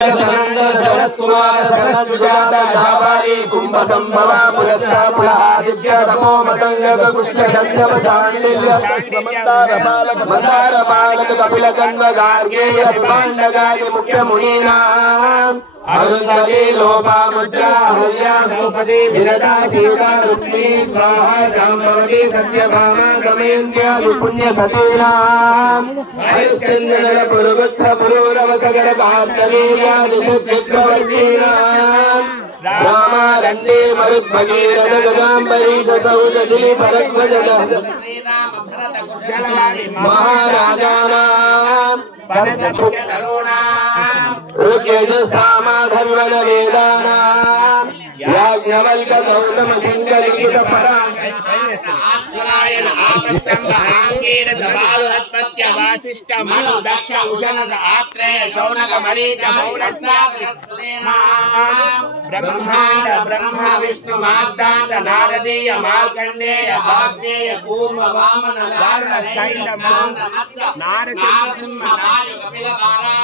कुमार सकल सुजाता जाबाली कुंभ संभवा पुरस्ता पुलादित्य तपो मतंग कुच्छ शंकर शांडिल्य मंदार पालक कपिल गंध गार्गेय पांडगाय मुख्य मुनीना अरुंधति लोपा मुद्रा हल्या द्रौपदी विरदा सीता रुक्मिणी स्वाहा जाम्बवती सत्यभामा दमयन्त्या पुण्य सतीना हरिश्चंद्र पुरुगुच्छ पुरूरव सगर कार्तवीर्या चक्रवर्तीना रामानंदे मरुद्भगीरथ गदाम्बरी सौदती भरद्वज महाराजाना ऋग्यजुस्सामधर्वण वेदानां याज्ञवल्क्य गौतम सिंहलिखित आश्चर्यायन आपस्तंभ आंगीरस बालहत्पत्य वासिष्ठ मनु दक्ष उशनस आत्रेय शौनक मरीच मौनस्नासेना ब्रह्मांड ब्रह्मा विष्णु मार्तांड नारदीय मार्कंडेय भाग्येय कूर्म वामन नारद स्कंद मत्स्य नारसिंह वायु कपिलकारा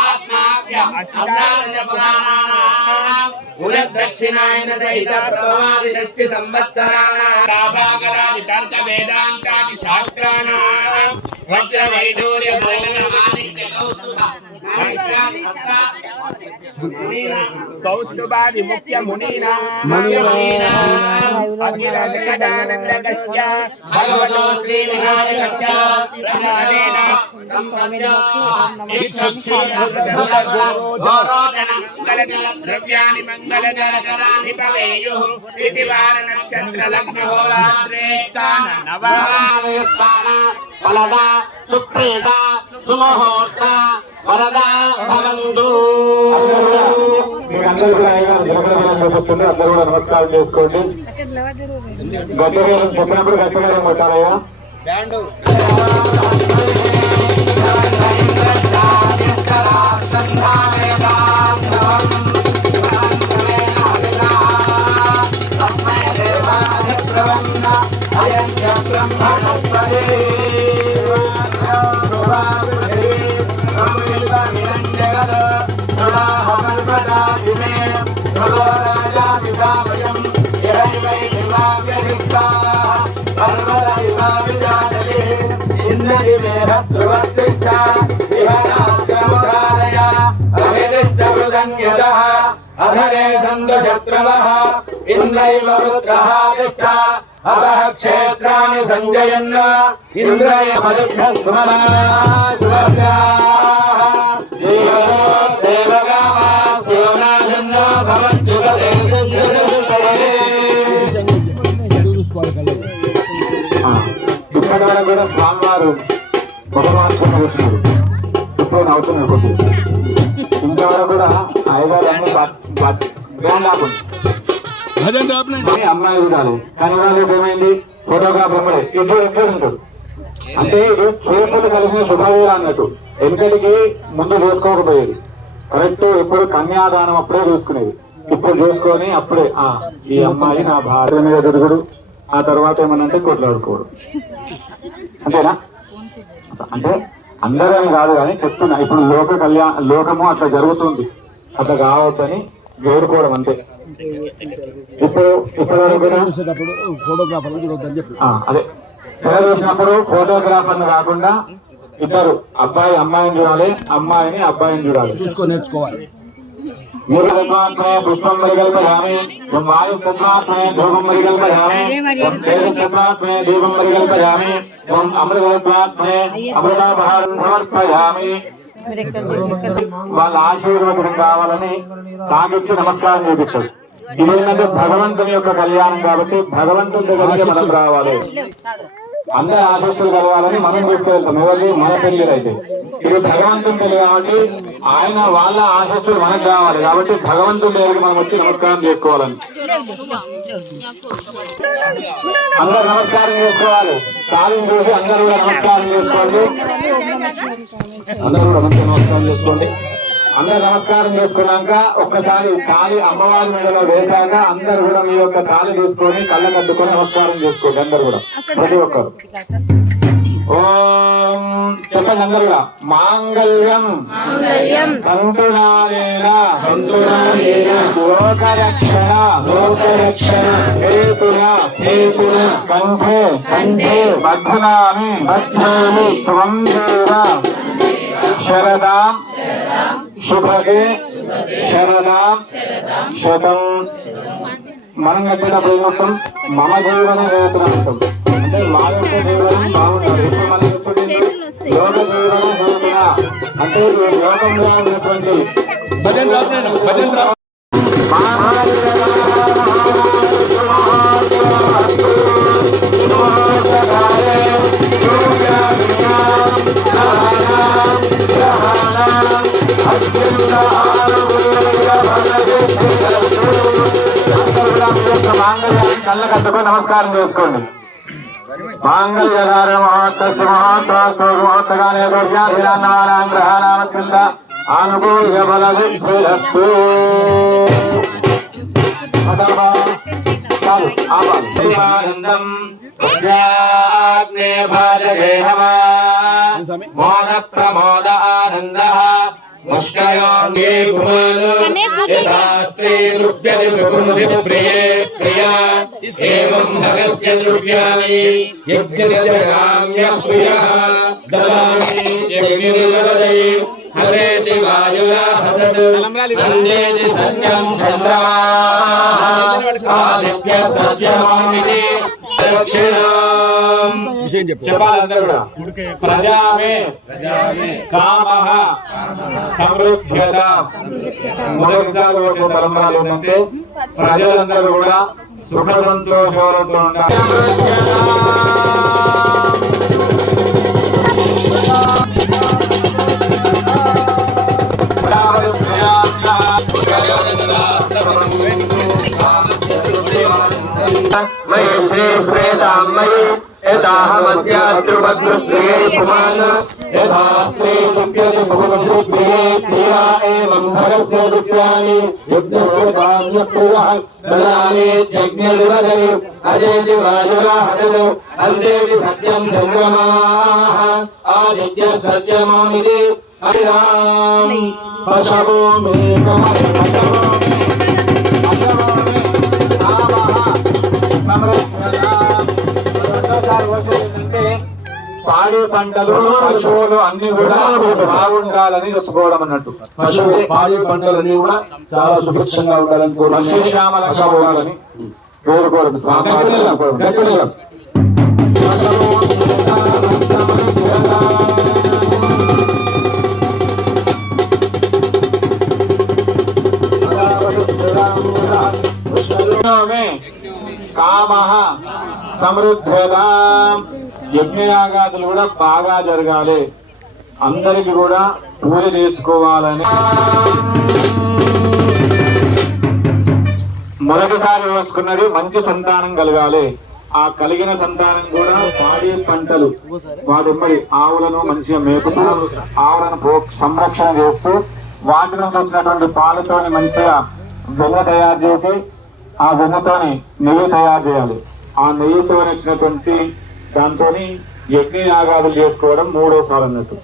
आत्माख्य अष्टादश पुराणानां उरदक्षिणायन सहित प्रभवादि षष्टि संवत्सराणां राभागरादि तर्क वेदांतादि शास्त्राणां वज्र वैढूर्य माणिक्य कौस्तुभादि मुख्य मुनीना अखिल जगदानंदस्य भगवतो श्री विनायकस्य प्रसादेन द्रव्याणि मंगलकराणि भवेयुः इति वार नक्षत्र लग्न होरात्रे तान नवहायस्तान फलदा सुप्रेदा सुमुहूर्त वरदा भवन्तु। అందరూ కూడా నమస్కారం చేసుకోండి. గద్దెవేలం చెప్పినప్పుడు గద్దెవేలం కొట్టారయ్యా. अधरे सन्दशत्रवः इन्द्रैव पुत्रः तिष्ठा अपः क्षेत्राणि सञ्जयन् इन्द्रय मरुभ्यस्मना देवगामास्योनाशन्नो भवत्युपदे ఇప్పటి వరకు కూడా స్వామివారు ఒక మార్గం అవుతున్నారు. ఇప్పుడు అవుతున్నారు కొద్ది ఇంతవరకు కూడా అయ్యగారు అమ్మాయి చూడాలి. కానీ వాళ్ళు ఏమైంది ఫోటోగ్రాఫ్ అమ్మడే ఇది ఎక్కడ ఉంటాడు అంటే ఇది చేతులు కలిసిన శుభవేళ అన్నట్టు. వెనుకటికి ముందు చూసుకోకపోయేది కరెక్ట్. ఎప్పుడు కన్యాదానం అప్పుడే చూసుకునేది. ఇప్పుడు చూసుకొని అప్పుడే ఈ అమ్మాయి నా భార్య మీద తిరుగుడు. ఆ తర్వాత ఏమనంటే కొట్లాడుకోవడం. అంతేనా? అంటే అందరని కాదు కానీ చెప్తున్నా. ఇప్పుడు లోకము అట్లా జరుగుతుంది. అట్లా కావద్దని వేడుకోవడం అంతే. ఇప్పుడు అదే తెర చూసినప్పుడు ఫోటోగ్రాఫర్ని కాకుండా ఇద్దరు అబ్బాయి అమ్మాయిని చూడాలి, అమ్మాయిని అబ్బాయిని చూడాలి. చూసుకొని నేర్చుకోవాలి. पुष्पं परिकल्पयामि वायु पुत्रात्मने धूपं परिकल्पयामि तेजपुत्रात्मने दीपं परिकल्पयामि अमृतत्वात्मने अमृतापहारं समर्पयामि. వాళ్ళ ఆశీర్వచనం కావాలని తాగిచ్చి నమస్కారం చేపిస్తాడు. ఇదేంటంటే భగవంతుని యొక్క కళ్యాణం కాబట్టి భగవంతుని దగ్గరికి మనం రావాలి. అందరి ఆశీస్సులు కలవాలని మనం తీసుకెళ్తాం. ఎవరిది? మన పెళ్లిలు అయితే ఇది భగవంతుని పెళ్లి కాబట్టి ఆయన వాళ్ళ ఆశీస్సులు మనకు కావాలి. కాబట్టి భగవంతుని దగ్గరికి మనం వచ్చి నమస్కారం చేసుకోవాలని అందరూ నమస్కారం చేసుకోవాలి. కాలం చూసి అందరూ కూడా నమస్కారం చేసుకోండి. అందరూ కూడా మంచి నమస్కారం చేసుకోండి. అందరు నమస్కారం చేసుకున్నాక ఒక్కసారి కాలి అమ్మవారి మెడలో వేశాక అందరు కూడా మీ యొక్క కాలు తీసుకొని కళ్ళ కట్టుకొని నమస్కారం చేసుకోండి. అందరు కూడా ప్రతి ఒక్కరు ఓం చెప్పండి అందరుగా మాంగళ్యం తంతునానేన లోకరక్షణ హేతున కంఠే బధ్నామి త్వం దేవ శరదాం శుభగే శరదాం శతం. మనం కట్టినప్పుడు మొత్తం మమ జీవన హేతునంతం అంటే మా యొక్క జీవనం బాగుంటుంది. ఇప్పుడు మనం ఎప్పుడు లోక జీవన హేతున అంటే లోకంలో ఉన్నటువంటి మాంగళ్యాన్ని కళ్ళ కట్టుకొని నమస్కారం చేసుకోండి. మాంగళ్యధార మహోత్సవ మహోత్సగానే దుర్యాధిరాన్నవానాం గ్రహానామత్యంత ఆనుకూల్య బల సిద్ధిరస్తు. ఆనందం మోద ప్రమోద ఆనంద ముష్కయోన్యే యథాస్త్రీ ద్రవ్యది విపుంసి ప్రియే ప్రియా ఏవం భగస్య ద్రవ్యాని యజ్ఞస్య కామ్య ప్రియః దదామి యజ్ఞనిర్వదయే హరేతి వాయురాహతత్ వందేతి సత్యం చంద్రమాః ఆదిత్య సత్యమామితి దక్షిణాం. చెప్పాలందరూ కూడా ప్రజామే కామః సమృద్ధ్యత. మొదటిసారి వచ్చే పరంపరలు ఏంటంటే ప్రజలందరూ కూడా సుఖ సంతోషాలతో ఉండాలి. మయి శ్రీ శ్రేతామయి యథాహమస్యాత్రుభద్రస్త్రియే పుమాన్ యథాస్త్రీ దుఃఖ్యతి బహుమసి ప్రియే ప్రియా ఏవం భగస్య దుఃఖ్యాని యజ్ఞస్య కామ్య ప్రియః దదామి యజ్ఞనిర్వదయే అజేతి వాయురాహతత్ వందేతి సత్యం చంద్రమాః ఆదిత్య సత్యమామితి అభిరామ్. పశవో మే పాడి పంటలు పశువులు అన్ని కూడా బాగుండాలని చెప్పుకోవడం అన్నట్టు. పశువు పాడి పంటలన్నీ కూడా చాలా సుభిక్షంగా ఉండాలని శ్యామలంగా ఉండాలని కోరుకోవడం. కామః సమృద్ధ్యతాం. యజ్ఞయాగాదులు కూడా బాగా జరగాలి, అందరికి కూడా పూజ చేసుకోవాలని. మొదటిసారి వేసుకున్నది మంచి సంతానం కలగాలి. ఆ కలిగిన సంతానం కూడా పాడి పంటలు వాటి ఆవులను మంచిగా మేపుతూ ఆవులను సంరక్షణ చేస్తూ వాటి నుంచి వచ్చినటువంటి పాలతోని మంచిగా వెన్న తయారు చేసి ఆ వెన్నతోని నెయ్యి తయారు చేయాలి. ఆ నెయ్యితో వచ్చినటువంటి దాంతో యజ్ఞ యాగాదులు చేసుకోవడం మూడోసారి అన్నట్టు.